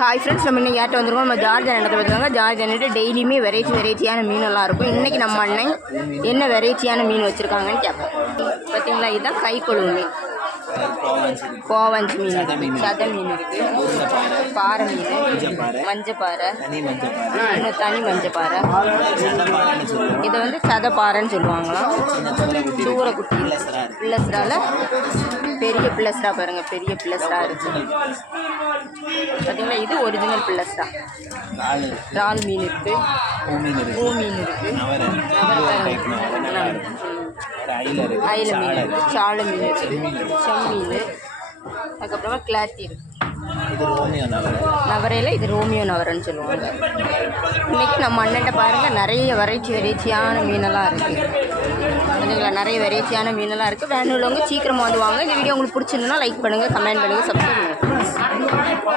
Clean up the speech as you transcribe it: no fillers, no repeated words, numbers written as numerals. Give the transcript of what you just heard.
Hi friends, நம்ம இன்னைக்கு யார்கிட்ட வந்துருக்கோம்? நம்ம ஜார்ஜ் அண்ணன் பார்த்துருக்காங்க. ஜார்ஜ் அண்ணன் டெய்லியுமே வெரைட்டியான மீனெல்லாம் இருக்கும். இன்றைக்கி நம்ம அண்ணன் என்ன வெரைட்டியான மீன் வச்சுருக்காங்கன்னு கேட்போம். பார்த்தீங்களா, இதுதான் கைக்கொழுவு மீன், கோவஞ்சி மீன் இருக்குது, சதை மீன் இருக்குது, பாறை மீன், மஞ்சப்பாறை, இன்னும் தனி மஞ்சப்பாறை. இதை வந்து சதை பாறைன்னு சொல்லுவாங்களாம். சூரக்குட்டி பிள்ளஸ்ரால பெரிய பிள்ளஸ்ரா பாருங்கள், பெரிய பிள்ளஸ்ரா இருக்குது. பார்த்தீங்களா, இது ஒரிஜினல் பிள்ளஸ்ரா. இறால் மீன் இருக்குது, பூ மீன் இருக்குது, அயில மீன் இருக்குது, சாலை மீன் இருக்குது, செம்மீன், அதுக்கப்புறமா கிளாத்தி இருக்குது. நவரையில் இது ரோமியோ நவரன்னு சொல்லுவாங்க. இன்றைக்கி நம்ம அண்ணன்ட்ட பாருங்கள், நிறைய வெரைட்டியான மீனெல்லாம் இருக்குது. அதுங்களா, நிறைய வெரைட்டியான மீனெல்லாம் இருக்குது. வேணுள்ளவங்க சீக்கிரமாக வந்து வாங்க. இந்த வீடியோ உங்களுக்கு பிடிச்சிருந்ததுன்னா லைக் பண்ணுங்கள், கமெண்ட் பண்ணுங்கள், சப்ஸ்கிரைப் பண்ணுங்கள்.